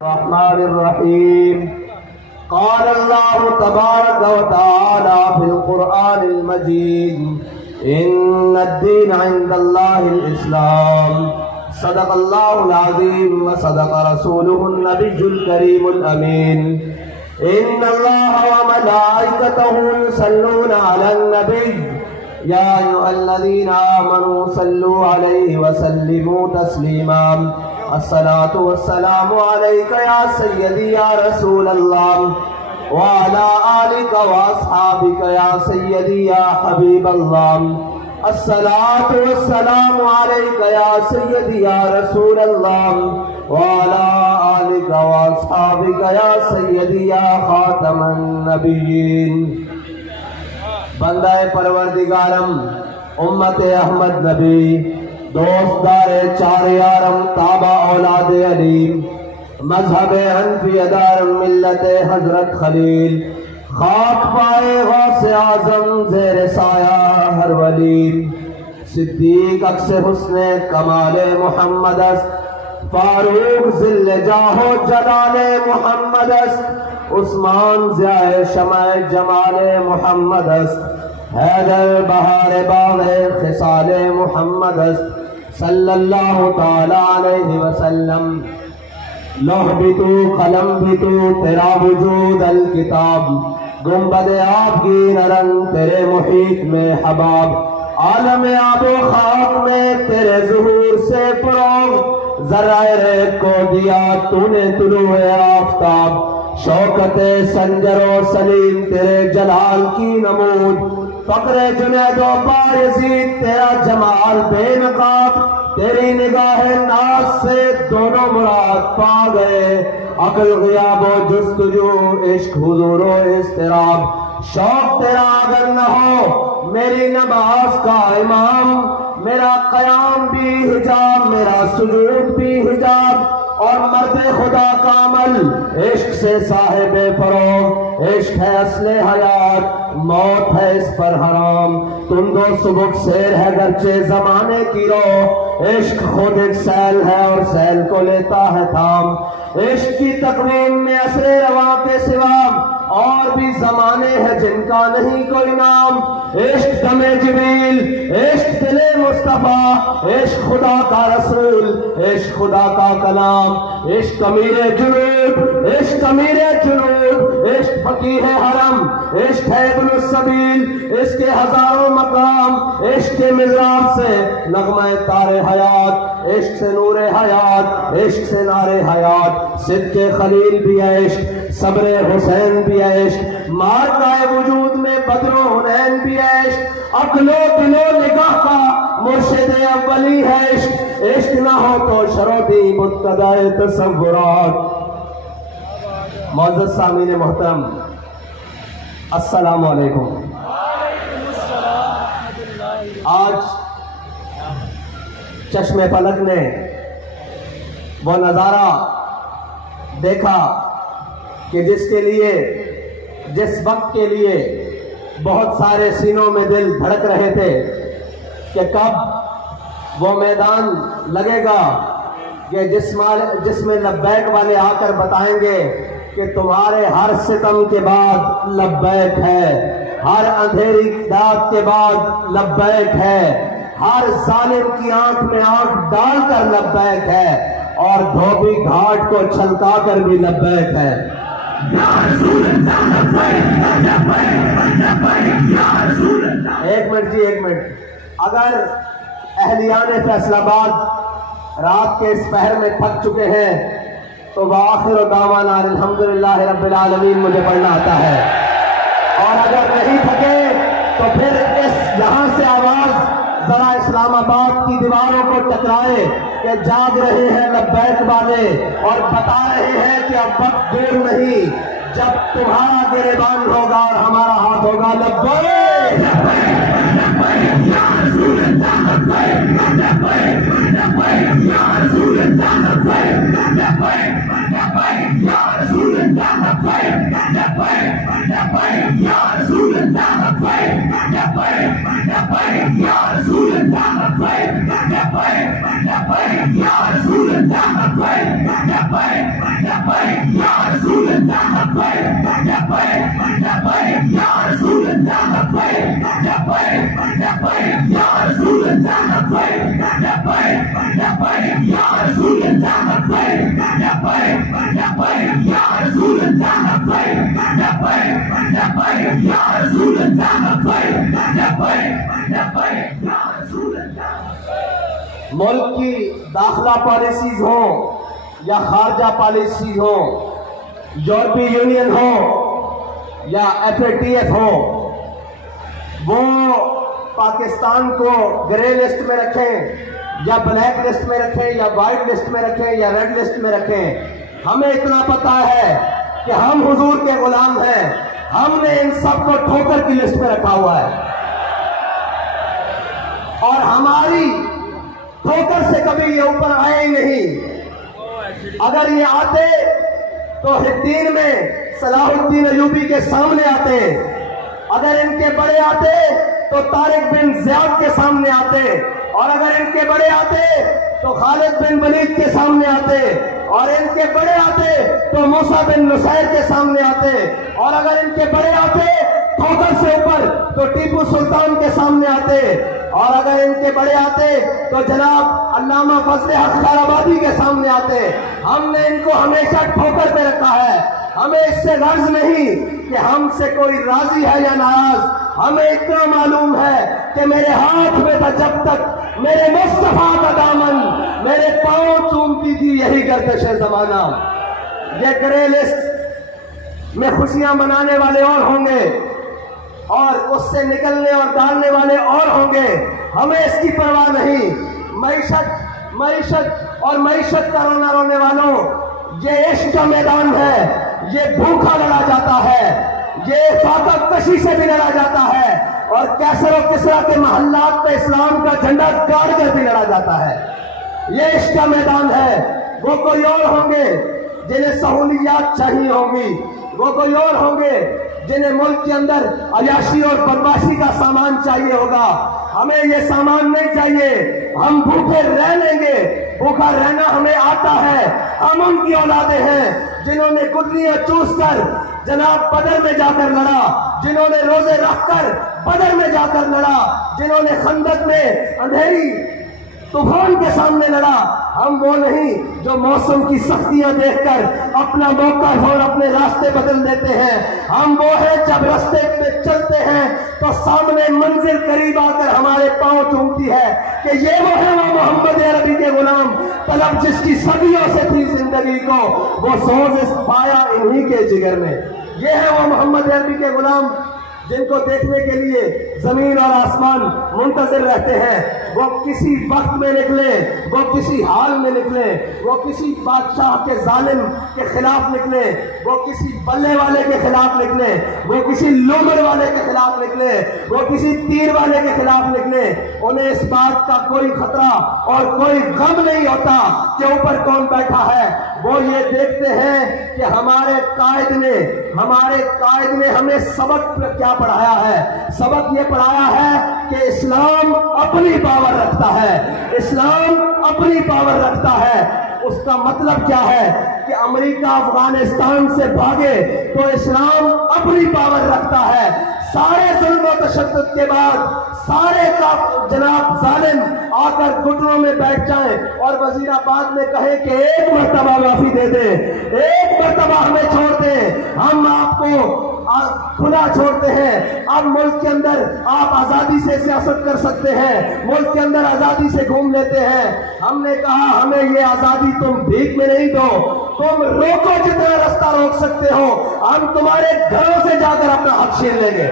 الرحمن الرحيم. قال الله تبارك وتعالى في القرآن المجيد: إن الدين عند الله الإسلام. صدق الله العظيم وصدق رسوله النبي الكريم الأمين. إن الله وملائكته يصلون على النبي يا أيها الذين آمنوا صلوا عليه وسلموا تسليما. الصلاة والسلام عليك يا سيدي يا رسول الله وعلى آلك وأصحابك يا سيدي يا حبيب الله. الصلاة والسلام عليك يا سيدي يا رسول الله وعلى آلك وأصحابك يا سيدي يا خاتم النبيين. بندہ پروردگارم امت احمد نبی دوست دار چار یارم تابع اولاد علیم مذہب حنفی دارم ملت حضرت خلیل خاک پائے غوث اعظم زیر سایہ ہر ولی. صدیق عکس حسن کمال محمد است، فاروق ذل جاہ و جلال محمد است، عثمان ضیاء شمع جمال محمد است، حیدر بہار باغ خصال محمد است صلی اللہ تعالی علیہ وسلم. لوح بھی تو قلم بھی تو تیرا وجود الکتاب، گنبد آب کی نرنگ تیرے محیط میں حباب، عالم آب و خاک میں تیرے ظہور سے فروغ، ذرہ ریت کو دیا تو نے طلوع آفتاب، شوکت سنجر و سلیم تیرے جلال کی نمود، فقر جنید و بایزید تیرا جمال بے نقاب، تیری نگاہ ناز سے دونوں مراد پا گئے، عقل غیاب و جستجو عشق حضور و اضطراب. شوق تیرا اگر نہ ہو میری نماز کا امام، میرا قیام بھی حجاب میرا سجود بھی حجاب، اور مرد خدا کا عمل عشق سے صاحب فروغ، عشق ہے اصل حیات موت ہے اس پر حرام. تند و سبک سیر ہے گرچہ زمانے کی رو، عشق خود ایک سیل ہے اور سیل کو لیتا ہے تھام. عشق کی تقویم میں اثر رواں کے سوا اور بھی زمانے ہیں جن کا نہیں کوئی نام. عشق دم جبریل، عشق دل مصطفیٰ، عشق خدا کا رسول، عشق خدا کا کلام، عشق امیر جنوب، عشق امیر جنوب، عشق فقیہ حرم، عشق ہے ابن السبیل، اس کے ہزاروں مقام، عشق کے مزراب سے نغمہ تار حیات، عشق سے نور حیات، عشق سے نار حیات. صدق خلیل بھی ہے عشق، صبر حسین بھی ہے عشق، مارکہ وجود میں بدر و حنین بھی ہے عشق، عقل و دل و نگاہ کا مرشد اولی ہے عشق. عشق نہ ہو تو شروطی متقدائے تصورات. معزز سامعین محترم، السلام علیکم. آج چشم فلک نے وہ نظارہ دیکھا کہ جس کے لیے جس وقت کے لیے بہت سارے سینوں میں دل دھڑک رہے تھے کہ کب وہ میدان لگے گا کہ جس میں لبیک والے آ کر بتائیں گے کہ تمہارے ہر ستم کے بعد لبیک ہے، ہر اندھیری رات کے بعد لبیک ہے، ہر ظالم کی آنکھ میں آنکھ ڈال کر لبیک ہے، اور دھوبی گھاٹ کو چھلکا کر بھی لبیک ہے. ایک منٹ جی، ایک منٹ. اگر اہلیان فیصل آباد رات کے اس پہر میں تھک چکے ہیں تو وآخر دعوانا الحمدللہ رب العالمین مجھے پڑھنا آتا ہے، اور اگر نہیں تھکے تو پھر اس یہاں سے آواز ذرا اسلام آباد کی دیواروں کو ٹکرائے کہ جاگ رہے ہیں لبیک والے اور بتا رہے ہیں کہ اب وقت دور نہیں جب تمہارا گریبان ہوگا اور ہمارا ہاتھ ہوگا. لبیک یا رسول اللہ، لبیک یا رسول اللہ، لبیک یا رسول اللہ، لبیک یا رسول اللہ، لبیک یا رسول اللہ، لبیک یا رسول اللہ، لبیک ملک کی داخلہ پالیسیز ہوں یا خارجہ پالیسیز ہوں، یورپی یونین ہو یا FATF ہو، وہ پاکستان کو گرے لسٹ میں رکھیں یا بلیک لسٹ میں رکھیں یا وائٹ لسٹ میں رکھیں یا ریڈ لسٹ میں رکھیں، ہمیں اتنا پتا ہے کہ ہم حضور کے غلام ہیں. ہم نے ان سب کو ٹھوکر کی لسٹ میں رکھا ہوا ہے، اور ہماری ٹھوکر سے کبھی یہ اوپر آئے ہی نہیں. اگر یہ آتے تو حدین میں صلاح الدین ایوبی کے سامنے آتے، اگر ان کے بڑے آتے تو طارق بن زیاد کے سامنے آتے، اور اگر ان کے بڑے آتے تو خالد بن ولید کے سامنے آتے، اور ان کے بڑے آتے تو موسیٰ بن نصیر کے سامنے آتے، اور اگر ان کے بڑے آتے ٹھوکر سے اوپر تو ٹیپو سلطان کے سامنے آتے، اور اگر ان کے بڑے آتے تو جناب علامہ فضل حق خیر آبادی کے سامنے آتے. ہم نے ان کو ہمیشہ ٹھوکر پہ رکھا ہے. ہمیں اس سے غرض نہیں کہ ہم سے کوئی راضی ہے یا ناراض. ہمیں اتنا معلوم ہے کہ میرے ہاتھ میں تھا جب تک میرے مصطفیٰ کا دامن، میرے پاؤں چومتی تھی یہی گردش زمانہ. یہ گرے لسٹ میں خوشیاں منانے والے اور ہوں گے، اور اس سے نکلنے اور ڈالنے والے اور ہوں گے. ہمیں اس کی پرواہ نہیں. معیشت اور معیشت کا رونے والوں، یہ عشق کا میدان ہے. یہ بھوکا لڑا جاتا ہے، یہ فاقہ کشی سے بھی لڑا جاتا ہے، اور کیسر و کسرا کے محلات پہ اسلام کا جھنڈا گاڑ کر بھی لڑا جاتا ہے. یہ عشق کا میدان ہے. وہ کوئی اور ہوں گے جنہیں سہولیات چاہیے ہوں گی، وہ کوئی اور ہوں گے جنہیں ملک کے اندر عیاشی اور بدماشی کا سامان چاہیے ہوگا. ہمیں یہ سامان نہیں چاہیے. ہم بھوکے رہ لیں گے. بھوکا رہنا ہمیں آتا ہے. ہم ان کی اولادیں ہیں جنہوں نے گٹلیاں چوس کر جناب بدر میں جا کر لڑا، جنہوں نے روزے رکھ کر بدر میں جا کر لڑا، جنہوں نے خندق میں اندھیری طوفان کے سامنے لڑا. ہم وہ نہیں جو موسم کی سختیاں دیکھ کر اپنا موقع اور اپنے راستے بدل دیتے ہیں. ہم وہ ہیں جب راستے پہ چلتے ہیں تو سامنے منزل قریب آ کر ہمارے پاؤں چومتی ہے کہ یہ وہ ہے، وہ محمد عربی کے غلام طلب جس کی صدیوں سے تھی زندگی کو وہ سوز پایا انہی کے جگر میں. یہ ہے وہ محمد عربی کے غلام جن کو دیکھنے کے لیے زمین اور آسمان منتظر رہتے ہیں. وہ کسی وقت میں نکلے، وہ کسی حال میں نکلے، وہ کسی بادشاہ کے ظالم کے خلاف نکلے، وہ کسی بلے والے کے خلاف نکلے، وہ کسی لومڑ والے کے خلاف نکلے، وہ کسی تیر والے کے خلاف نکلے. انہیں اس بات کا کوئی خطرہ اور کوئی غم نہیں ہوتا کہ اوپر کون بیٹھا ہے. وہ یہ دیکھتے ہیں کہ ہمارے قائد نے ہمیں سبق کیا پڑھایا ہے. سبق یہ پڑھایا ہے کہ اسلام اپنی پاور رکھتا ہے. اسلام اپنی پاور رکھتا ہے. اس کا مطلب کیا ہے کہ امریکہ افغانستان سے بھاگے تو اسلام اپنی پاور رکھتا ہے. سارے ظلم و تشدد کے بعد سارے کا جناب ظالم آ کر گھٹنوں میں بیٹھ جائیں اور وزیر آباد میں کہیں کہ ایک مرتبہ معافی دے دیں، ایک مرتبہ ہمیں چھوڑ دیں، ہم آپ کو کھلا چھوڑتے ہیں. اب ملک کے اندر آپ آزادی سے سیاست کر سکتے ہیں، ملک کے اندر آزادی سے گھوم لیتے ہیں. ہم نے کہا ہمیں یہ آزادی تم بھیک میں نہیں دو، تم روکو جتنا رستہ روک سکتے ہو. ہم تمہارے گھروں سے جا کر اپنا حق چھین لیں گے.